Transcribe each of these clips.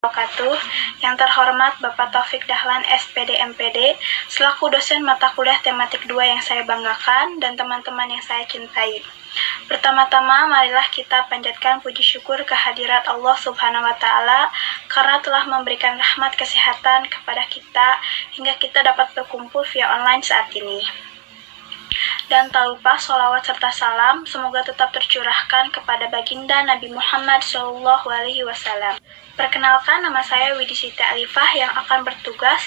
wabarakatuh. Yang terhormat Bapak Taufik Dahlan SPD MPD, selaku dosen mata kuliah tematik 2 yang saya banggakan dan teman-teman yang saya cintai. Pertama-tama, marilah kita panjatkan puji syukur kehadirat Allah Subhanahu wa Ta'ala karena telah memberikan rahmat kesehatan kepada kita hingga kita dapat berkumpul via online saat ini. Dan tak lupa sholawat serta salam semoga tetap tercurahkan kepada baginda Nabi Muhammad SAW. Perkenalkan, nama saya Widi Siti Alifah yang akan bertugas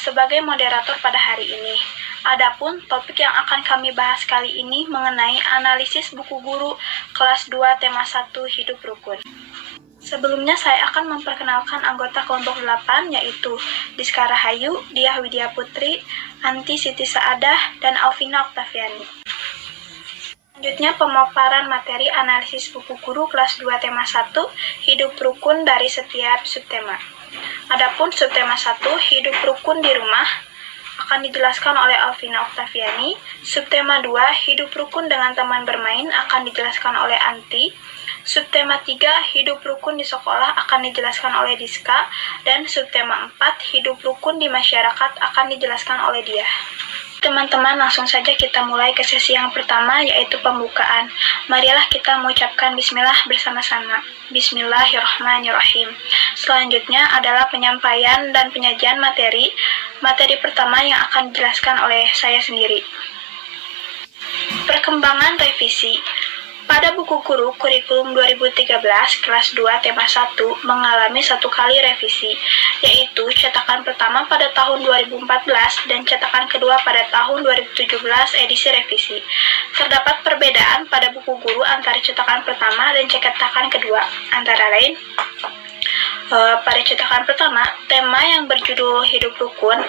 sebagai moderator pada hari ini. Adapun topik yang akan kami bahas kali ini mengenai analisis buku guru kelas 2 tema 1 hidup rukun. Sebelumnya saya akan memperkenalkan anggota kelompok 8 yaitu Diska Rahayu, Diah Widya Putri, Anti Siti Saadah, dan Alvina Oktaviani. Selanjutnya pemaparan materi analisis buku guru kelas 2 tema 1 hidup rukun dari setiap subtema. Adapun subtema 1 hidup rukun di rumah akan dijelaskan oleh Alvina Oktaviani. Subtema 2 hidup rukun dengan teman bermain akan dijelaskan oleh Anti. Subtema 3 hidup rukun di sekolah akan dijelaskan oleh Diska, dan subtema 4 hidup rukun di masyarakat akan dijelaskan oleh Dia. Teman-teman, langsung saja kita mulai ke sesi yang pertama, yaitu pembukaan. Marilah kita mengucapkan bismillah bersama-sama. Bismillahirrahmanirrahim. Selanjutnya adalah penyampaian dan penyajian materi. Materi pertama yang akan dijelaskan oleh saya sendiri. Perkembangan revisi. Pada buku guru kurikulum 2013 kelas 2 tema 1 mengalami satu kali revisi, yaitu cetakan pertama pada tahun 2014 dan cetakan kedua pada tahun 2017 edisi revisi. Terdapat perbedaan pada buku guru antara cetakan pertama dan cetakan kedua, antara lain pada cetakan pertama tema yang berjudul hidup rukun.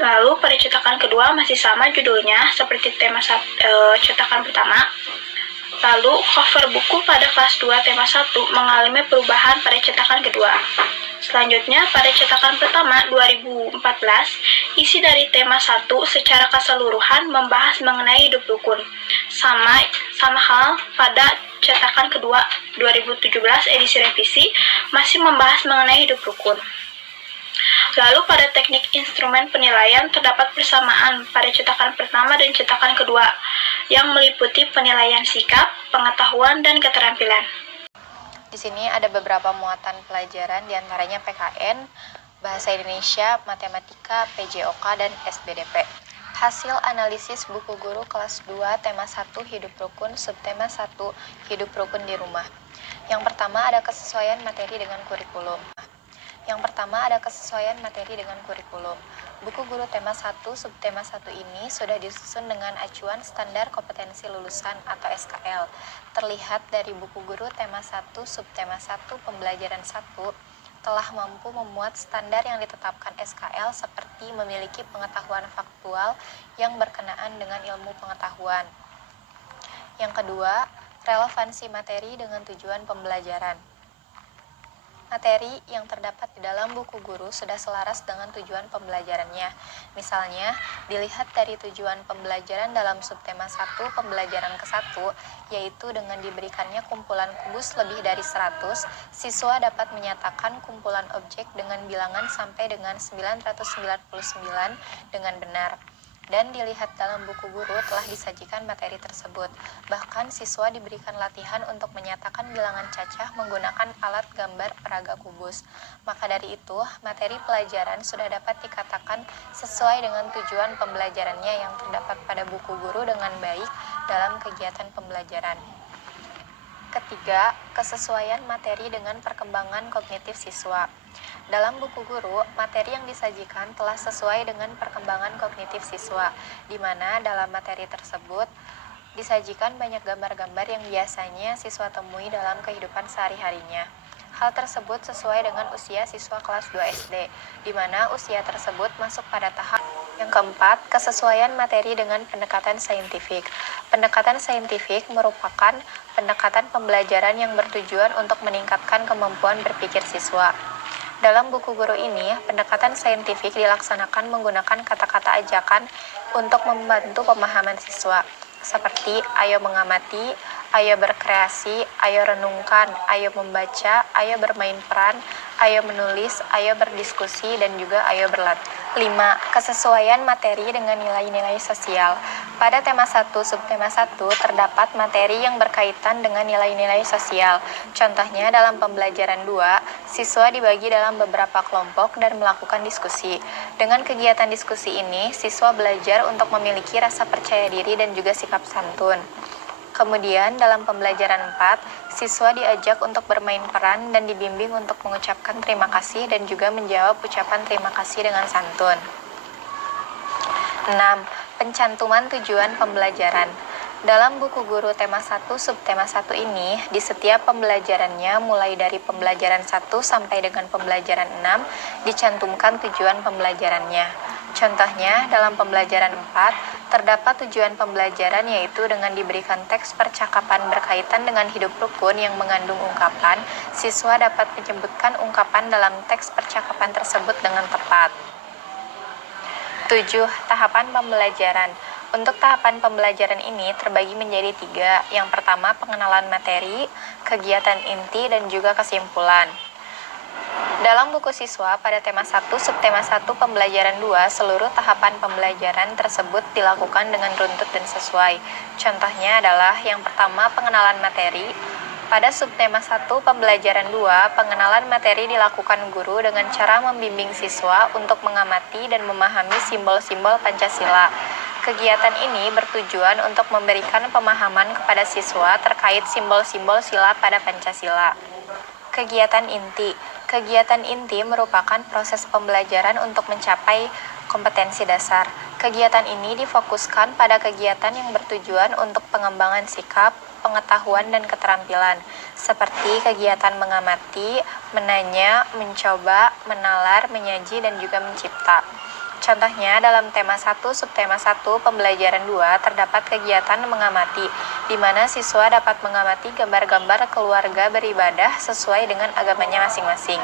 Lalu pada cetakan kedua masih sama judulnya seperti tema cetakan pertama. Lalu, cover buku pada kelas 2 tema 1 mengalami perubahan pada cetakan kedua. Selanjutnya, pada cetakan pertama 2014, isi dari tema 1 secara keseluruhan membahas mengenai hidup rukun. Sama hal pada cetakan kedua 2017 edisi revisi masih membahas mengenai hidup rukun. Lalu pada teknik instrumen penilaian terdapat persamaan pada cetakan pertama dan cetakan kedua yang meliputi penilaian sikap, pengetahuan, dan keterampilan. Di sini ada beberapa muatan pelajaran diantaranya PKN, Bahasa Indonesia, Matematika, PJOK, dan SBDP. Hasil analisis buku guru kelas 2 tema 1 hidup rukun, subtema 1 hidup rukun di rumah. Yang pertama ada kesesuaian materi dengan kurikulum. Buku guru tema 1 subtema 1 ini sudah disusun dengan acuan standar kompetensi lulusan atau SKL. Terlihat dari buku guru tema 1 subtema 1 pembelajaran 1 telah mampu memuat standar yang ditetapkan SKL seperti memiliki pengetahuan faktual yang berkenaan dengan ilmu pengetahuan. Yang kedua, relevansi materi dengan tujuan pembelajaran. Materi yang terdapat di dalam buku guru sudah selaras dengan tujuan pembelajarannya. Misalnya, dilihat dari tujuan pembelajaran dalam subtema 1 pembelajaran ke-1, yaitu dengan diberikannya kumpulan kubus lebih dari 100, siswa dapat menyatakan kumpulan objek dengan bilangan sampai dengan 999 dengan benar. Dan dilihat dalam buku guru telah disajikan materi tersebut. Bahkan siswa diberikan latihan untuk menyatakan bilangan cacah menggunakan alat gambar peraga kubus. Maka dari itu, materi pelajaran sudah dapat dikatakan sesuai dengan tujuan pembelajarannya yang terdapat pada buku guru dengan baik dalam kegiatan pembelajaran. Ketiga, kesesuaian materi dengan perkembangan kognitif siswa. Dalam buku guru, materi yang disajikan telah sesuai dengan perkembangan kognitif siswa, di mana dalam materi tersebut disajikan banyak gambar-gambar yang biasanya siswa temui dalam kehidupan sehari-harinya. Hal tersebut sesuai dengan usia siswa kelas 2 SD, di mana usia tersebut masuk pada tahap. Yang keempat, kesesuaian materi dengan pendekatan saintifik. Pendekatan saintifik merupakan pendekatan pembelajaran yang bertujuan untuk meningkatkan kemampuan berpikir siswa. Dalam buku guru ini, pendekatan saintifik dilaksanakan menggunakan kata-kata ajakan untuk membantu pemahaman siswa, seperti ayo mengamati, ayo berkreasi, ayo renungkan, ayo membaca, ayo bermain peran, ayo menulis, ayo berdiskusi, dan juga ayo berlatih. 5. Kesesuaian materi dengan nilai-nilai sosial. Pada tema 1, subtema 1, terdapat materi yang berkaitan dengan nilai-nilai sosial. Contohnya dalam pembelajaran 2, siswa dibagi dalam beberapa kelompok dan melakukan diskusi. Dengan kegiatan diskusi ini, siswa belajar untuk memiliki rasa percaya diri dan juga sikap santun. Kemudian dalam pembelajaran 4, siswa diajak untuk bermain peran dan dibimbing untuk mengucapkan terima kasih dan juga menjawab ucapan terima kasih dengan santun. 6. Pencantuman tujuan pembelajaran. Dalam buku guru tema 1 subtema 1 ini, di setiap pembelajarannya mulai dari pembelajaran 1 sampai dengan pembelajaran 6, dicantumkan tujuan pembelajarannya. Contohnya, dalam pembelajaran 4, terdapat tujuan pembelajaran yaitu dengan diberikan teks percakapan berkaitan dengan hidup rukun yang mengandung ungkapan, siswa dapat menyebutkan ungkapan dalam teks percakapan tersebut dengan tepat. 7. Tahapan pembelajaran. Untuk tahapan pembelajaran ini terbagi menjadi 3. Yang pertama, pengenalan materi, kegiatan inti, dan juga kesimpulan. Dalam buku siswa pada tema 1 subtema 1 pembelajaran 2, seluruh tahapan pembelajaran tersebut dilakukan dengan runtut dan sesuai. Contohnya adalah yang pertama, pengenalan materi. Pada subtema 1 pembelajaran 2, pengenalan materi dilakukan guru dengan cara membimbing siswa untuk mengamati dan memahami simbol-simbol Pancasila. Kegiatan ini bertujuan untuk memberikan pemahaman kepada siswa terkait simbol-simbol sila pada Pancasila. Kegiatan inti. Kegiatan inti merupakan proses pembelajaran untuk mencapai kompetensi dasar. Kegiatan ini difokuskan pada kegiatan yang bertujuan untuk pengembangan sikap, pengetahuan, dan keterampilan, seperti kegiatan mengamati, menanya, mencoba, menalar, menyaji, dan juga mencipta. Contohnya, dalam tema 1 subtema 1 pembelajaran 2 terdapat kegiatan mengamati, di mana siswa dapat mengamati gambar-gambar keluarga beribadah sesuai dengan agamanya masing-masing.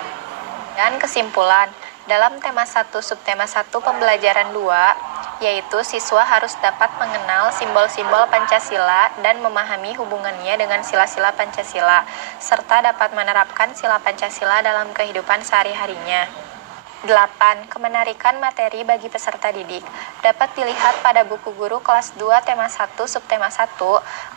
Dan kesimpulan, dalam tema 1 subtema 1 pembelajaran 2, yaitu siswa harus dapat mengenal simbol-simbol Pancasila dan memahami hubungannya dengan sila-sila Pancasila, serta dapat menerapkan sila Pancasila dalam kehidupan sehari-harinya. 8. Kemenarikan materi bagi peserta didik. Dapat dilihat pada buku guru kelas 2 tema 1 subtema 1,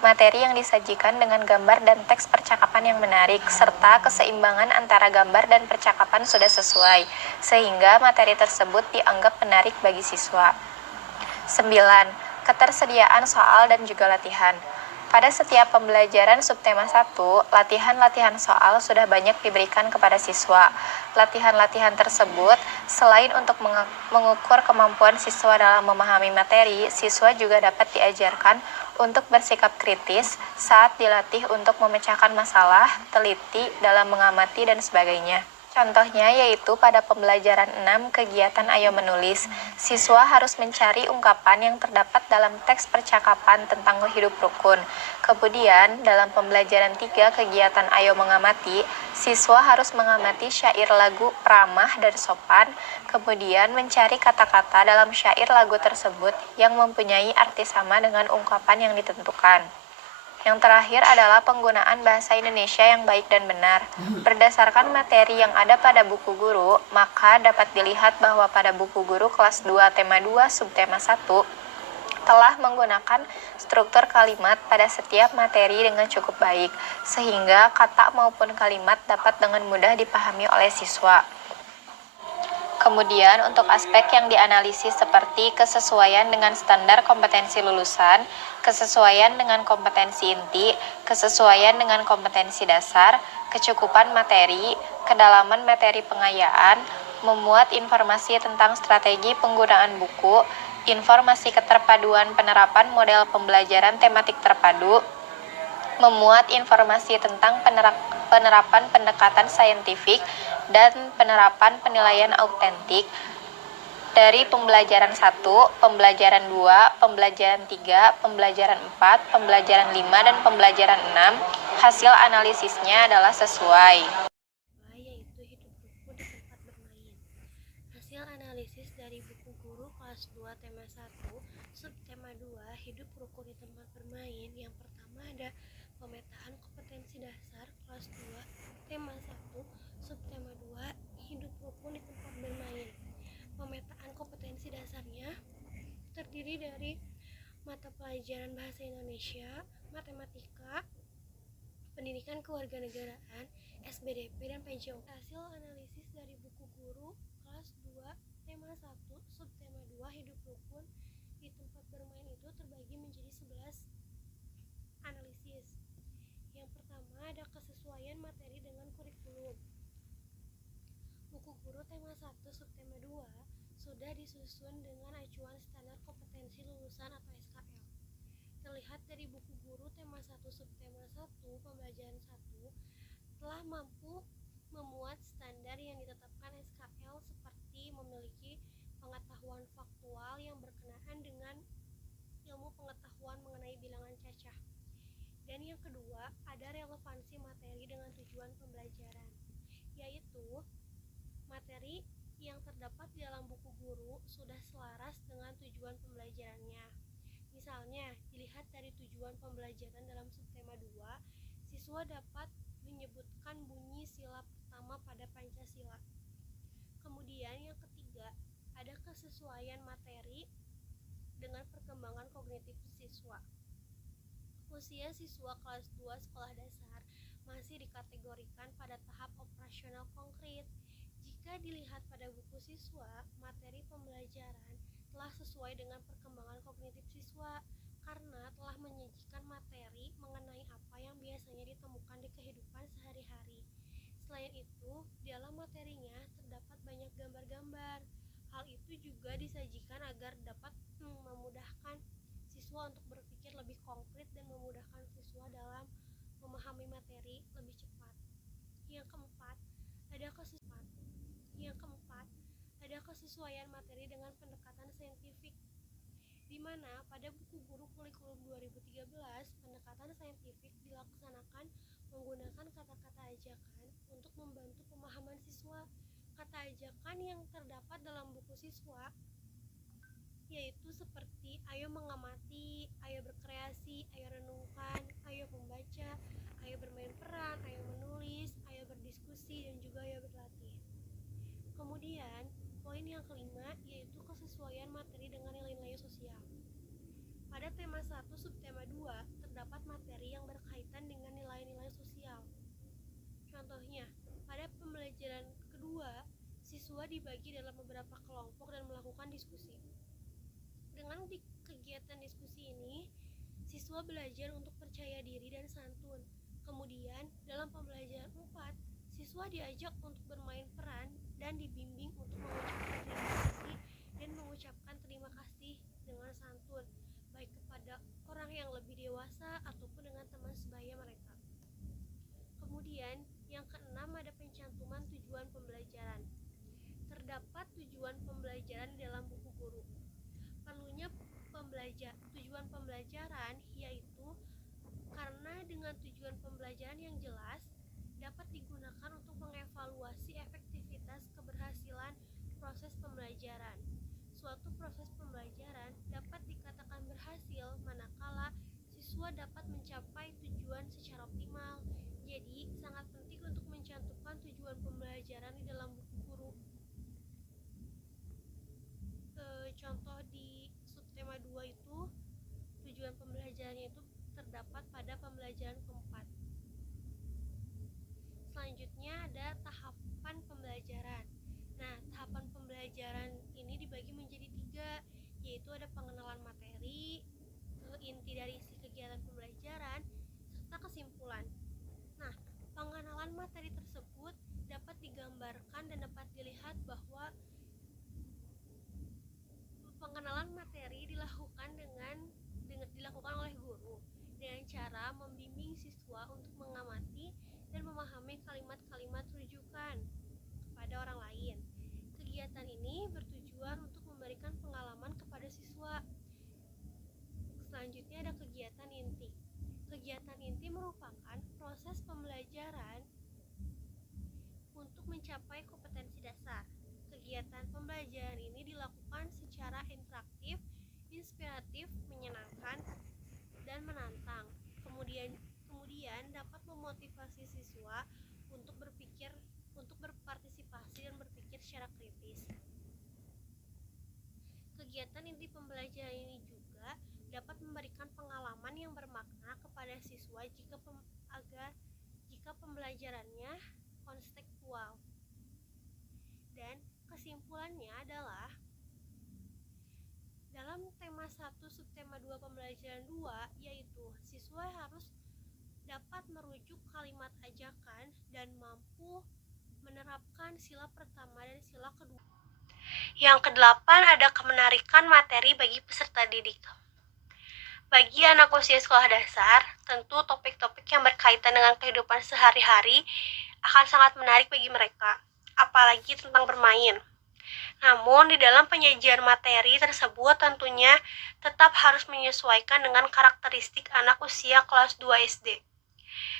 materi yang disajikan dengan gambar dan teks percakapan yang menarik, serta keseimbangan antara gambar dan percakapan sudah sesuai, sehingga materi tersebut dianggap menarik bagi siswa. 9. Ketersediaan soal dan juga latihan. Pada setiap pembelajaran subtema 1, latihan-latihan soal sudah banyak diberikan kepada siswa. Latihan-latihan tersebut, selain untuk mengukur kemampuan siswa dalam memahami materi, siswa juga dapat diajarkan untuk bersikap kritis saat dilatih untuk memecahkan masalah, teliti dalam mengamati, dan sebagainya. Contohnya yaitu pada pembelajaran 6 kegiatan ayo menulis, siswa harus mencari ungkapan yang terdapat dalam teks percakapan tentang hidup rukun. Kemudian dalam pembelajaran 3 kegiatan ayo mengamati, siswa harus mengamati syair lagu Pramah dan Sopan, kemudian mencari kata-kata dalam syair lagu tersebut yang mempunyai arti sama dengan ungkapan yang ditentukan. Yang terakhir adalah penggunaan bahasa Indonesia yang baik dan benar. Berdasarkan materi yang ada pada buku guru, maka dapat dilihat bahwa pada buku guru kelas 2 tema 2 subtema 1 telah menggunakan struktur kalimat pada setiap materi dengan cukup baik, sehingga kata maupun kalimat dapat dengan mudah dipahami oleh siswa. Kemudian untuk aspek yang dianalisis seperti kesesuaian dengan standar kompetensi lulusan, kesesuaian dengan kompetensi inti, kesesuaian dengan kompetensi dasar, kecukupan materi, kedalaman materi pengayaan, memuat informasi tentang strategi penggunaan buku, informasi keterpaduan penerapan model pembelajaran tematik terpadu, memuat informasi tentang penerapan pendekatan saintifik dan penerapan penilaian autentik dari pembelajaran 1, pembelajaran 2, pembelajaran 3, pembelajaran 4, pembelajaran 5, dan pembelajaran 6. Hasil analisisnya adalah sesuai. Yaitu hidup rukun di tempat bermain. Hasil analisis dari buku guru kelas 2 tema 1 subtema 2 hidup rukun di tempat bermain. Yang pertama ada pemetaan kompetensi dasar kelas 2 tema 1 Subtema 2, hidup rukun di tempat bermain. Pemetaan kompetensi dasarnya terdiri dari mata pelajaran bahasa Indonesia, matematika, pendidikan kewarganegaraan, SBDP, dan PJOK. Hasil analisis dari buku guru kelas 2, tema 1, subtema 2, hidup rukun di tempat bermain itu terbagi menjadi 11 analisis. Yang pertama ada kesesuaian materi dengan kurikulum. Buku guru tema 1, subtema 2 sudah disusun dengan acuan standar kompetensi lulusan atau SKL. Terlihat dari buku guru tema 1, subtema 1, pembelajaran 1 telah mampu memuat standar yang ditetapkan SKL seperti memiliki pengetahuan faktual yang berkenaan dengan ilmu pengetahuan mengenai bilangan cacah. Dan yang kedua, ada relevansi materi dengan tujuan pembelajaran, yaitu materi yang terdapat di dalam buku guru sudah selaras dengan tujuan pembelajarannya. Misalnya, dilihat dari tujuan pembelajaran dalam subtema 2, siswa dapat menyebutkan bunyi sila pertama pada Pancasila. Kemudian yang ketiga, ada kesesuaian materi dengan perkembangan kognitif siswa. Usia siswa kelas 2 sekolah dasar masih dikategorikan pada tahap operasional konkret. Jika dilihat pada buku siswa, materi pembelajaran telah sesuai dengan perkembangan kognitif siswa karena telah menyajikan materi mengenai apa yang biasanya ditemukan di kehidupan sehari-hari. Selain itu, di dalam materinya terdapat banyak gambar-gambar. Hal itu juga disajikan agar dapat memudahkan siswa untuk berpikir lebih konkret dan memudahkan siswa dalam memahami materi lebih cepat. Yang keempat, ada kesesuaian materi dengan pendekatan saintifik, di mana pada buku guru kurikulum 2013, pendekatan saintifik dilaksanakan menggunakan kata-kata ajakan untuk membantu pemahaman siswa. Kata ajakan yang terdapat dalam buku siswa yaitu seperti ayo mengamati, ayo berkreasi, ayo renungkan, ayo membaca, ayo bermain peran, ayo menulis, ayo berdiskusi, dan juga ayo berlatih. Kemudian, poin yang kelima yaitu kesesuaian materi dengan nilai-nilai sosial. Pada tema 1, subtema 2, terdapat materi yang berkaitan dengan nilai-nilai sosial. Contohnya, pada pembelajaran kedua, siswa dibagi dalam beberapa kelompok dan melakukan diskusi. Dengan kegiatan diskusi ini, siswa belajar untuk percaya diri dan santun. Kemudian, dalam pembelajaran 4, siswa diajak untuk bermain peran dan dibimbing untuk mengucapkan terima kasih dengan santun, baik kepada orang yang lebih dewasa ataupun dengan teman sebaya mereka. Kemudian, yang keenam ada pencantuman tujuan pembelajaran. Terdapat tujuan pembelajaran di dalam buku guru. Perlunya tujuan pembelajaran yaitu karena dengan tujuan pembelajaran yang jelas dapat digunakan untuk mengevaluasi efektivitas keberhasilan proses pembelajaran. Suatu proses pembelajaran dapat dikatakan berhasil manakala siswa dapat mencapai tujuan secara optimal. Jadi, sangat penting untuk mencantumkan tujuan pembelajaran di dalam buku guru. Contoh di subtema 2 itu tujuan pembelajarannya itu terdapat pada pembelajaran keempat. Selanjutnya ada tahapan pembelajaran. Nah, tahapan pembelajaran ini dibagi menjadi 3, yaitu ada pengenalan materi, inti dari isi kegiatan pembelajaran, serta kesimpulan. Nah, pengenalan materi tersebut dapat digambarkan dan dapat dilihat bahwa pengenalan materi dilakukan oleh guru dengan cara membimbing siswa untuk mengamati dan memahami kalimat-kalimat rujukan kepada orang lain. Kegiatan ini bertujuan untuk memberikan pengalaman kepada siswa. Selanjutnya ada kegiatan inti. Kegiatan inti merupakan proses pembelajaran untuk mencapai kompetensi dasar. Kegiatan pembelajaran ini dilakukan secara interaktif, inspiratif, menyenangkan, dan menantang. Kemudian dapat memotivasi siswa untuk untuk berpartisipasi dan berpikir secara kritis. Kegiatan inti pembelajaran ini juga dapat memberikan pengalaman yang bermakna kepada siswa jika pembelajarannya konstekstual. Dan kesimpulannya adalah dalam tema 1 subtema 2 pembelajaran 2, yaitu siswa harus dapat merujuk kalimat ajakan dan mampu menerapkan sila pertama dan sila kedua. Yang kedelapan ada kemenarikan materi bagi peserta didik. Bagi anak usia sekolah dasar, tentu topik-topik yang berkaitan dengan kehidupan sehari-hari akan sangat menarik bagi mereka, apalagi tentang bermain. Namun, di dalam penyajian materi tersebut tentunya tetap harus menyesuaikan dengan karakteristik anak usia kelas 2 SD.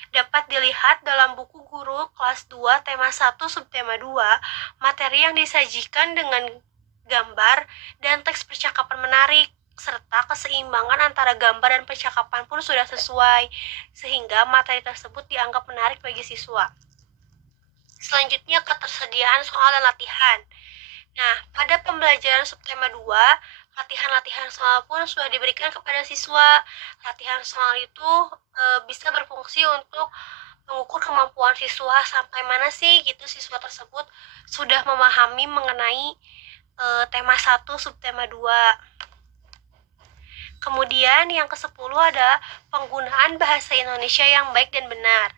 Dapat dilihat dalam buku guru kelas 2 tema 1 subtema 2, materi yang disajikan dengan gambar dan teks percakapan menarik, serta keseimbangan antara gambar dan percakapan pun sudah sesuai, sehingga materi tersebut dianggap menarik bagi siswa. Selanjutnya, ketersediaan soal dan latihan. Nah, pada pembelajaran subtema 2, latihan-latihan soal pun sudah diberikan kepada siswa. Latihan soal itu bisa berfungsi untuk mengukur kemampuan siswa sampai mana sih gitu siswa tersebut sudah memahami mengenai tema 1 subtema 2. Kemudian yang ke-10 ada penggunaan bahasa Indonesia yang baik dan benar.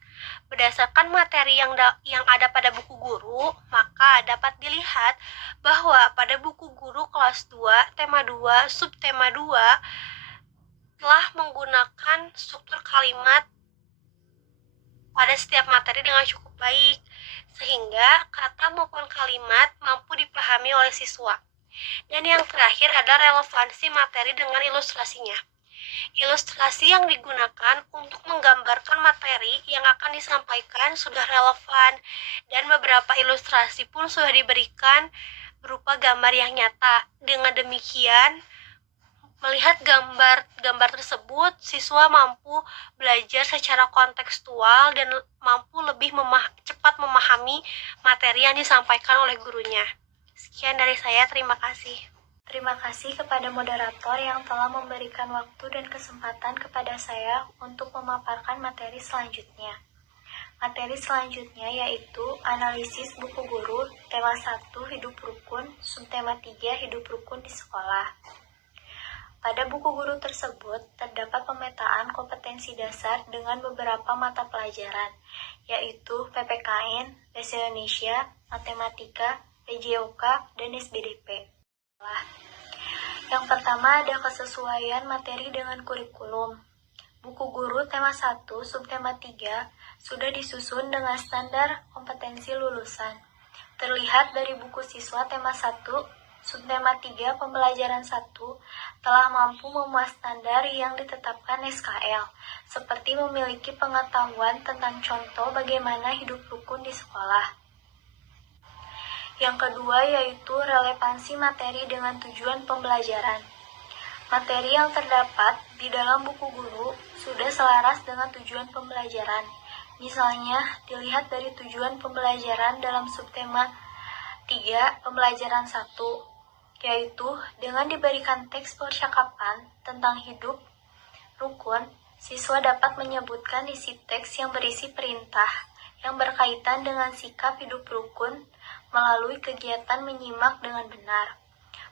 Berdasarkan materi yang ada pada buku guru, maka dapat dilihat bahwa pada buku guru kelas 2, tema 2, subtema 2 telah menggunakan struktur kalimat pada setiap materi dengan cukup baik, sehingga kata maupun kalimat mampu dipahami oleh siswa. Dan yang terakhir ada relevansi materi dengan ilustrasinya. Ilustrasi yang digunakan untuk menggambarkan materi yang akan disampaikan sudah relevan, dan beberapa ilustrasi pun sudah diberikan berupa gambar yang nyata. Dengan demikian, melihat gambar tersebut, siswa mampu belajar secara kontekstual dan mampu lebih cepat memahami materi yang disampaikan oleh gurunya. Sekian dari saya, terima kasih. Terima kasih kepada moderator yang telah memberikan waktu dan kesempatan kepada saya untuk memaparkan materi selanjutnya. Materi selanjutnya yaitu analisis buku guru tema 1 hidup rukun, subtema 3 hidup rukun di sekolah. Pada buku guru tersebut terdapat pemetaan kompetensi dasar dengan beberapa mata pelajaran, yaitu PPKN, Bahasa Indonesia, Matematika, PJOK, dan SBDP. Yang pertama ada kesesuaian materi dengan kurikulum. Buku guru tema 1, subtema 3 sudah disusun dengan standar kompetensi lulusan. Terlihat dari buku siswa tema 1, subtema 3 pembelajaran 1 telah mampu memuas standar yang ditetapkan SKL, seperti memiliki pengetahuan tentang contoh bagaimana hidup rukun di sekolah. Yang kedua yaitu relevansi materi dengan tujuan pembelajaran. Materi yang terdapat di dalam buku guru sudah selaras dengan tujuan pembelajaran. Misalnya, dilihat dari tujuan pembelajaran dalam subtema 3 pembelajaran 1, yaitu dengan diberikan teks percakapan tentang hidup rukun, siswa dapat menyebutkan isi teks yang berisi perintah yang berkaitan dengan sikap hidup rukun melalui kegiatan menyimak dengan benar.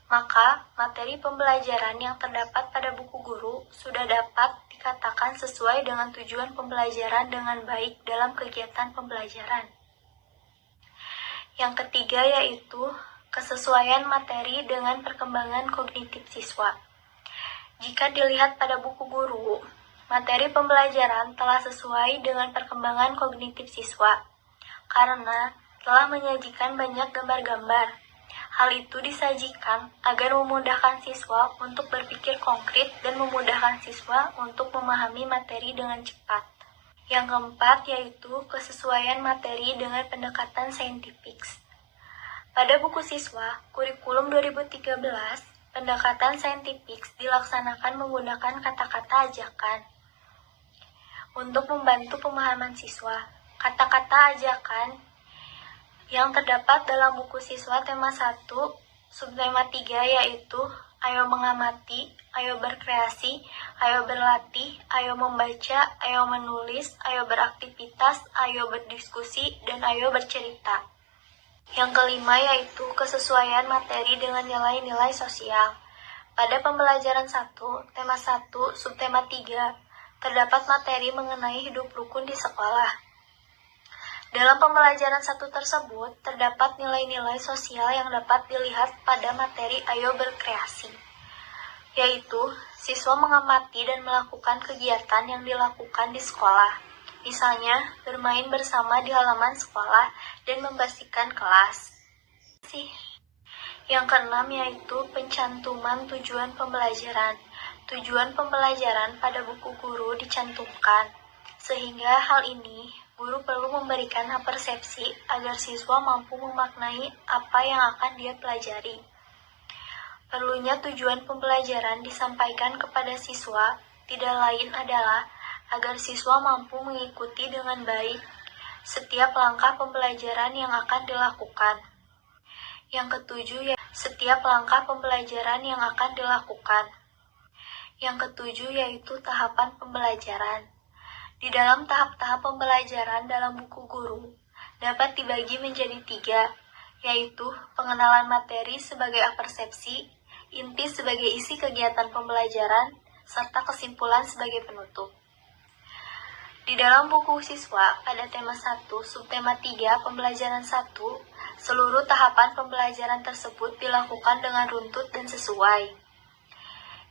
Maka, materi pembelajaran yang terdapat pada buku guru sudah dapat dikatakan sesuai dengan tujuan pembelajaran dengan baik dalam kegiatan pembelajaran. Yang ketiga yaitu kesesuaian materi dengan perkembangan kognitif siswa. Jika dilihat pada buku guru, materi pembelajaran telah sesuai dengan perkembangan kognitif siswa, karena telah menyajikan banyak gambar-gambar. Hal itu disajikan agar memudahkan siswa untuk berpikir konkret dan memudahkan siswa untuk memahami materi dengan cepat. Yang keempat yaitu kesesuaian materi dengan pendekatan saintifik. Pada buku siswa, kurikulum 2013, pendekatan saintifik dilaksanakan menggunakan kata-kata ajakan. Untuk membantu pemahaman siswa, kata-kata ajakan yang terdapat dalam buku siswa tema 1, subtema 3 yaitu ayo mengamati, ayo berkreasi, ayo berlatih, ayo membaca, ayo menulis, ayo beraktivitas, ayo berdiskusi, dan ayo bercerita. Yang kelima yaitu kesesuaian materi dengan nilai-nilai sosial. Pada pembelajaran 1, tema 1, subtema 3, terdapat materi mengenai hidup rukun di sekolah. Dalam pembelajaran 1 tersebut, terdapat nilai-nilai sosial yang dapat dilihat pada materi ayo berkreasi, yaitu siswa mengamati dan melakukan kegiatan yang dilakukan di sekolah. Misalnya, bermain bersama di halaman sekolah dan membersihkan kelas. Yang keenam yaitu pencantuman tujuan pembelajaran. Tujuan pembelajaran pada buku guru dicantumkan, sehingga hal ini guru perlu memberikan persepsi agar siswa mampu memaknai apa yang akan dia pelajari. Perlunya tujuan pembelajaran disampaikan kepada siswa tidak lain adalah agar siswa mampu mengikuti dengan baik setiap langkah pembelajaran yang akan dilakukan. Yang ketujuh, setiap langkah pembelajaran yang akan dilakukan. Yang ketujuh yaitu tahapan pembelajaran. Di dalam tahap-tahap pembelajaran dalam buku guru dapat dibagi menjadi 3, yaitu pengenalan materi sebagai apersepsi, inti sebagai isi kegiatan pembelajaran, serta kesimpulan sebagai penutup. Di dalam buku siswa pada tema 1, subtema 3, pembelajaran 1, seluruh tahapan pembelajaran tersebut dilakukan dengan runtut dan sesuai.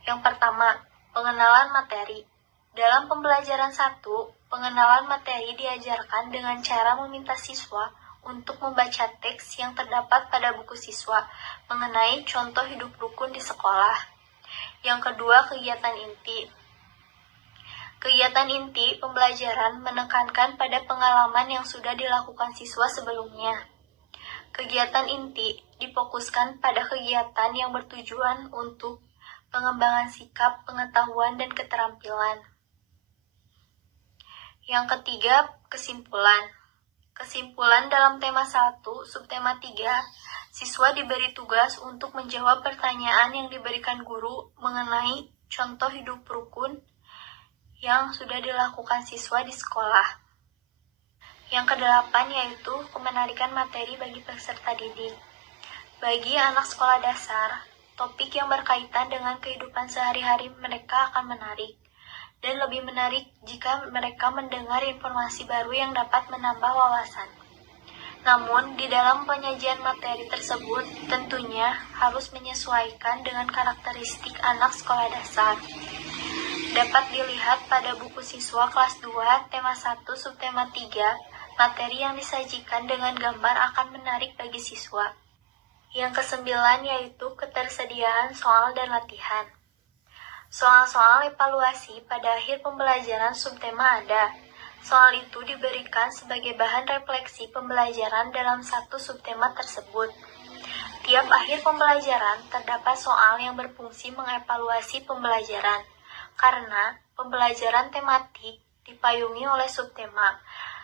Yang pertama, pengenalan materi. Dalam pembelajaran 1, pengenalan materi diajarkan dengan cara meminta siswa untuk membaca teks yang terdapat pada buku siswa mengenai contoh hidup rukun di sekolah. Yang kedua, kegiatan inti. Kegiatan inti pembelajaran menekankan pada pengalaman yang sudah dilakukan siswa sebelumnya. Kegiatan inti difokuskan pada kegiatan yang bertujuan untuk pengembangan sikap, pengetahuan, dan keterampilan. Yang ketiga, kesimpulan. Kesimpulan dalam tema 1, subtema 3, siswa diberi tugas untuk menjawab pertanyaan yang diberikan guru mengenai contoh hidup rukun yang sudah dilakukan siswa di sekolah. Yang kedelapan yaitu kemenarikan materi bagi peserta didik. Bagi anak sekolah dasar, topik yang berkaitan dengan kehidupan sehari-hari mereka akan menarik, dan lebih menarik jika mereka mendengar informasi baru yang dapat menambah wawasan. Namun, di dalam penyajian materi tersebut tentunya harus menyesuaikan dengan karakteristik anak sekolah dasar. Dapat dilihat pada buku siswa kelas 2, tema 1, subtema 3, materi yang disajikan dengan gambar akan menarik bagi siswa. Yang kesembilan yaitu ketersediaan soal dan latihan. Soal-soal evaluasi pada akhir pembelajaran subtema ada. Soal itu diberikan sebagai bahan refleksi pembelajaran dalam satu subtema tersebut. Tiap akhir pembelajaran terdapat soal yang berfungsi mengevaluasi pembelajaran, karena pembelajaran tematik dipayungi oleh subtema.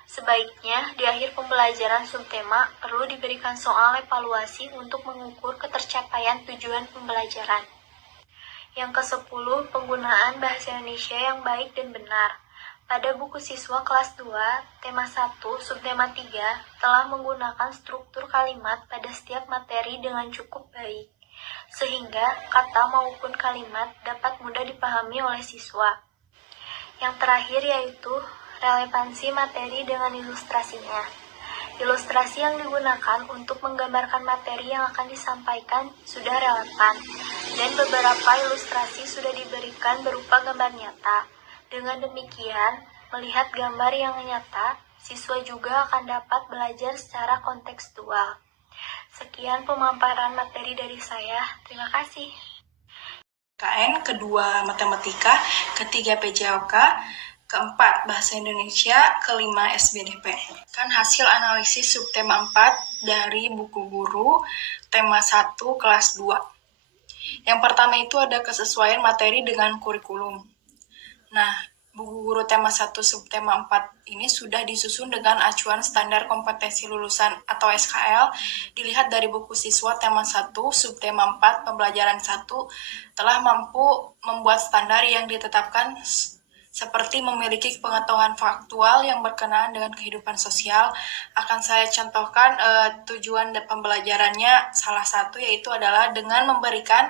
Sebaiknya di akhir pembelajaran subtema perlu diberikan soal evaluasi untuk mengukur ketercapaian tujuan pembelajaran. Yang ke-10, penggunaan bahasa Indonesia yang baik dan benar. Pada buku siswa kelas 2, tema 1, subtema 3, telah menggunakan struktur kalimat pada setiap materi dengan cukup baik, sehingga kata maupun kalimat dapat mudah dipahami oleh siswa. Yang terakhir yaitu relevansi materi dengan ilustrasinya. Ilustrasi yang digunakan untuk menggambarkan materi yang akan disampaikan sudah relevan, dan beberapa ilustrasi sudah diberikan berupa gambar nyata. Dengan demikian, melihat gambar yang nyata, siswa juga akan dapat belajar secara kontekstual. Sekian pemaparan materi dari saya. Terima kasih. KN, kedua matematika, ketiga PJOK, keempat bahasa Indonesia, kelima SBDP. Kan hasil analisis subtema 4 dari buku guru tema 1 kelas 2. Yang pertama itu ada kesesuaian materi dengan kurikulum. Nah, Buku guru tema 1 subtema 4 ini sudah disusun dengan acuan standar kompetensi lulusan atau SKL. Dilihat dari buku siswa tema 1 subtema 4 pembelajaran 1 telah mampu membuat standar yang ditetapkan seperti memiliki pengetahuan faktual yang berkenaan dengan kehidupan sosial. Akan saya contohkan tujuan pembelajarannya, salah satu yaitu adalah dengan memberikan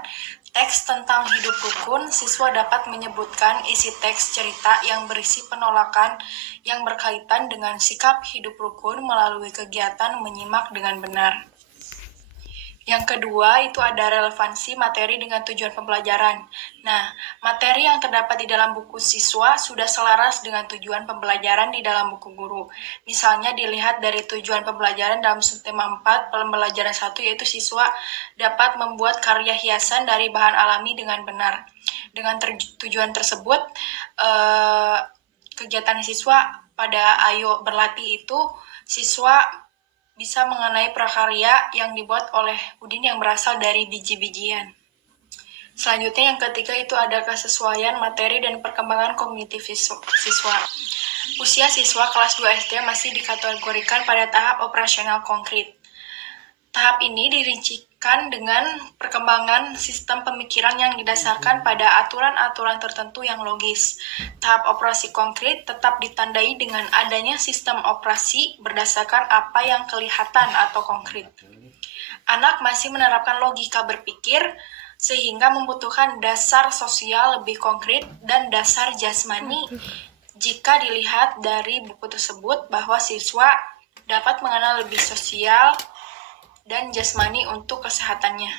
teks tentang hidup rukun, siswa dapat menyebutkan isi teks cerita yang berisi penolakan yang berkaitan dengan sikap hidup rukun melalui kegiatan menyimak dengan benar. Yang kedua, itu ada relevansi materi dengan tujuan pembelajaran. Nah, materi yang terdapat di dalam buku siswa sudah selaras dengan tujuan pembelajaran di dalam buku guru. Misalnya dilihat dari tujuan pembelajaran dalam subtema 4, pembelajaran 1, yaitu siswa dapat membuat karya hiasan dari bahan alami dengan benar. Dengan tujuan tersebut, kegiatan siswa pada Ayo Berlatih itu, siswa bisa mengenai prakarya yang dibuat oleh Udin yang berasal dari biji-bijian. Selanjutnya yang ketiga itu ada kesesuaian materi dan perkembangan kognitif siswa. Usia siswa kelas 2 SD masih dikategorikan pada tahap operasional konkret. Tahap ini dirincikan dengan perkembangan sistem pemikiran yang didasarkan pada aturan-aturan tertentu yang logis. Tahap operasi konkret tetap ditandai dengan adanya sistem operasi berdasarkan apa yang kelihatan atau konkret. Anak masih menerapkan logika berpikir, sehingga membutuhkan dasar sosial lebih konkret dan dasar jasmani jika dilihat dari buku tersebut bahwa siswa dapat mengenal lebih sosial dan jasmani untuk kesehatannya.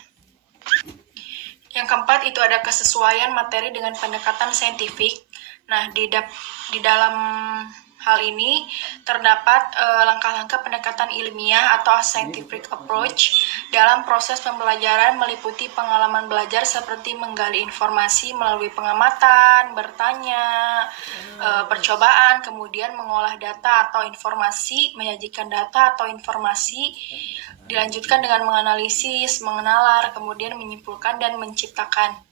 Yang keempat itu ada kesesuaian materi dengan pendekatan saintifik. Nah, di dalam hal ini terdapat langkah-langkah pendekatan ilmiah atau scientific approach dalam proses pembelajaran meliputi pengalaman belajar seperti menggali informasi melalui pengamatan, bertanya, percobaan, kemudian mengolah data atau informasi, menyajikan data atau informasi, dilanjutkan dengan menganalisis, mengenalar, kemudian menyimpulkan dan menciptakan.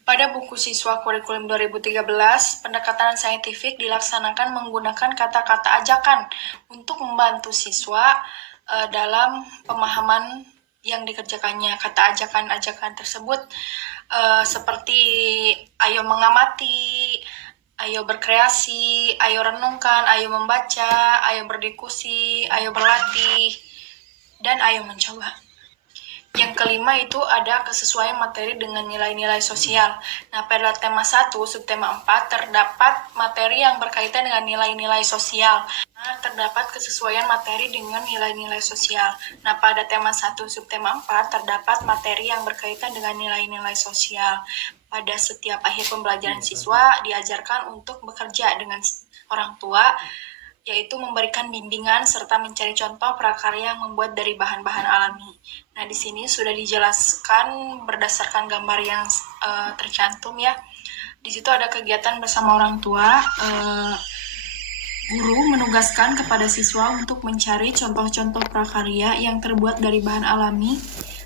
Pada buku siswa kurikulum 2013, pendekatan saintifik dilaksanakan menggunakan kata-kata ajakan untuk membantu siswa dalam pemahaman yang dikerjakannya. Kata ajakan-ajakan tersebut seperti ayo mengamati, ayo berkreasi, ayo renungkan, ayo membaca, ayo berdiskusi, ayo berlatih, dan ayo mencoba. Yang kelima itu ada kesesuaian materi dengan nilai-nilai sosial. Nah, pada tema 1, subtema 4, terdapat materi yang berkaitan dengan nilai-nilai sosial. Nah, terdapat kesesuaian materi dengan nilai-nilai sosial. Nah, pada tema 1, subtema 4, terdapat materi yang berkaitan dengan nilai-nilai sosial. Pada setiap akhir pembelajaran siswa, diajarkan untuk bekerja dengan orang tua, yaitu memberikan bimbingan serta mencari contoh prakarya yang membuat dari bahan-bahan alami. Nah, di sini sudah dijelaskan berdasarkan gambar yang tercantum ya. Di situ ada kegiatan bersama orang tua. Guru menugaskan kepada siswa untuk mencari contoh-contoh prakarya yang terbuat dari bahan alami.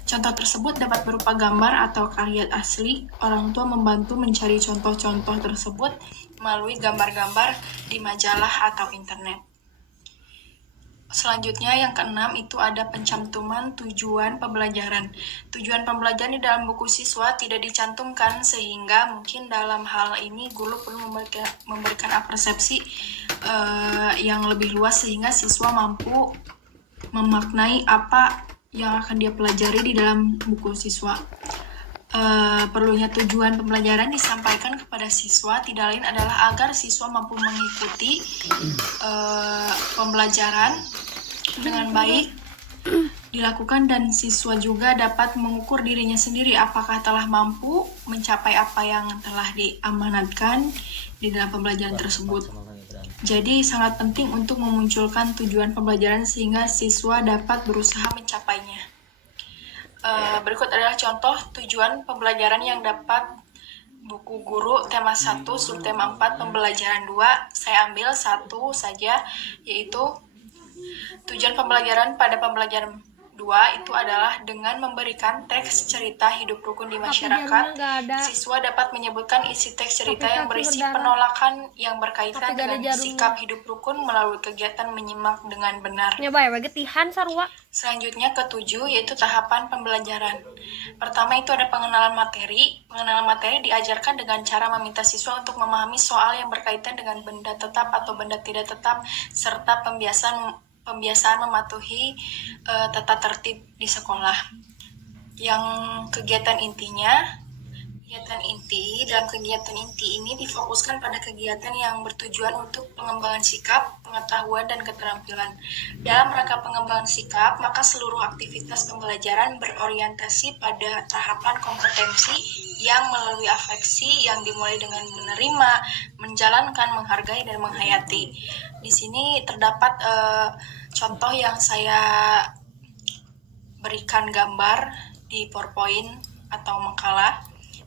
Contoh tersebut dapat berupa gambar atau karya asli. Orang tua membantu mencari contoh-contoh tersebut melalui gambar-gambar di majalah atau internet. Selanjutnya yang keenam itu ada pencantuman tujuan pembelajaran. Tujuan pembelajaran di dalam buku siswa tidak dicantumkan, sehingga mungkin dalam hal ini guru perlu memberikan persepsi yang lebih luas sehingga siswa mampu memaknai apa yang akan dia pelajari di dalam buku siswa. Perlunya tujuan pembelajaran disampaikan kepada siswa tidak lain adalah agar siswa mampu mengikuti pembelajaran dengan baik dilakukan, dan siswa juga dapat mengukur dirinya sendiri apakah telah mampu mencapai apa yang telah diamanatkan di dalam pembelajaran tersebut. Jadi sangat penting untuk memunculkan tujuan pembelajaran sehingga siswa dapat berusaha mencapainya. Berikut adalah contoh tujuan pembelajaran yang dapat buku guru tema 1 subtema 4 pembelajaran 2. Saya ambil satu saja, yaitu tujuan pembelajaran pada pembelajaran 2 itu adalah dengan memberikan teks cerita hidup rukun di masyarakat, siswa dapat menyebutkan isi teks cerita yang berisi penolakan yang berkaitan dengan sikap hidup rukun melalui kegiatan menyimak dengan benar. Selanjutnya ketujuh yaitu tahapan pembelajaran. Pertama itu ada pengenalan materi. Pengenalan materi diajarkan dengan cara meminta siswa untuk memahami soal yang berkaitan dengan benda tetap atau benda tidak tetap, serta pembiasaan mematuhi tata tertib di sekolah. Yang kegiatan inti dalam kegiatan inti ini difokuskan pada kegiatan yang bertujuan untuk pengembangan sikap, pengetahuan, dan keterampilan. Dalam rangka pengembangan sikap, maka seluruh aktivitas pembelajaran berorientasi pada tahapan kompetensi yang melalui afeksi yang dimulai dengan menerima, menjalankan, menghargai, dan menghayati. Di sini terdapat contoh yang saya berikan gambar di PowerPoint atau makalah,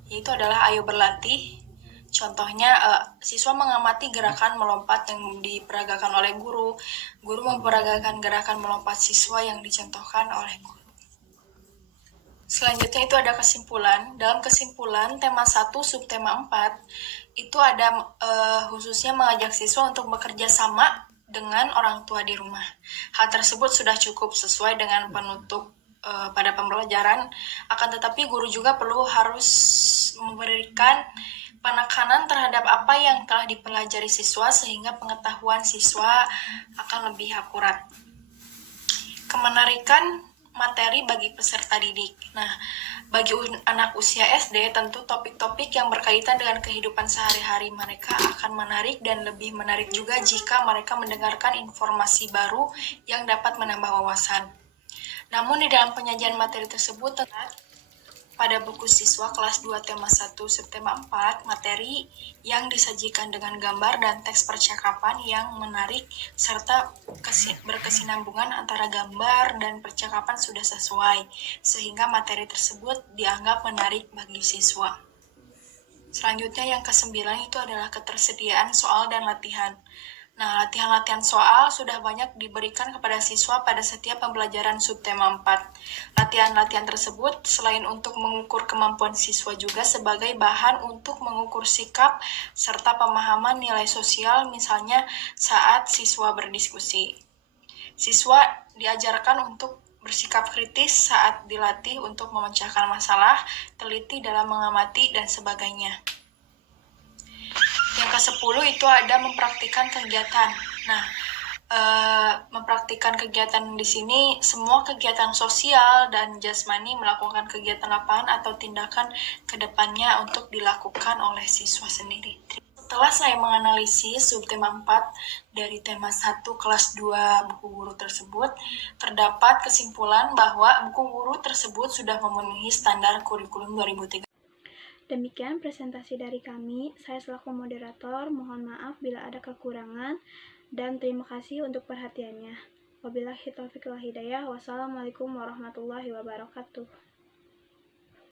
yaitu adalah ayo berlatih. Contohnya, siswa mengamati gerakan melompat yang diperagakan oleh guru. Guru memperagakan gerakan melompat siswa yang dicontohkan oleh guru. Selanjutnya itu ada kesimpulan. Dalam kesimpulan, tema 1 subtema 4 itu ada khususnya mengajak siswa untuk bekerja sama dengan orang tua di rumah. Hal tersebut sudah cukup sesuai dengan penutup pada pembelajaran, akan tetapi guru juga harus memberikan penekanan terhadap apa yang telah dipelajari siswa sehingga pengetahuan siswa akan lebih akurat. Kemenarikan materi bagi peserta didik. Nah, bagi anak usia SD, tentu topik-topik yang berkaitan dengan kehidupan sehari-hari mereka akan menarik dan lebih menarik juga jika mereka mendengarkan informasi baru yang dapat menambah wawasan. Namun di dalam penyajian materi tersebut pada buku siswa kelas 2 tema 1 subtema 4, materi yang disajikan dengan gambar dan teks percakapan yang menarik serta berkesinambungan antara gambar dan percakapan sudah sesuai, sehingga materi tersebut dianggap menarik bagi siswa. Selanjutnya yang ke-9 itu adalah ketersediaan soal dan latihan. Nah, latihan-latihan soal sudah banyak diberikan kepada siswa pada setiap pembelajaran subtema 4. Latihan-latihan tersebut selain untuk mengukur kemampuan siswa juga sebagai bahan untuk mengukur sikap serta pemahaman nilai sosial, misalnya saat siswa berdiskusi. Siswa diajarkan untuk bersikap kritis saat dilatih untuk memecahkan masalah, teliti dalam mengamati, dan sebagainya. Yang ke-10 itu ada mempraktikkan kegiatan. Nah, mempraktikkan kegiatan di sini semua kegiatan sosial dan jasmani melakukan kegiatan lapangan atau tindakan ke depannya untuk dilakukan oleh siswa sendiri. Setelah saya menganalisis subtema 4 dari tema 1 kelas 2 buku guru tersebut, terdapat kesimpulan bahwa buku guru tersebut sudah memenuhi standar kurikulum 2003. Demikian presentasi dari kami. Saya selaku moderator, mohon maaf bila ada kekurangan, dan terima kasih untuk perhatiannya. Wabillahi taufiq wal hidayah. Wassalamualaikum warahmatullahi wabarakatuh.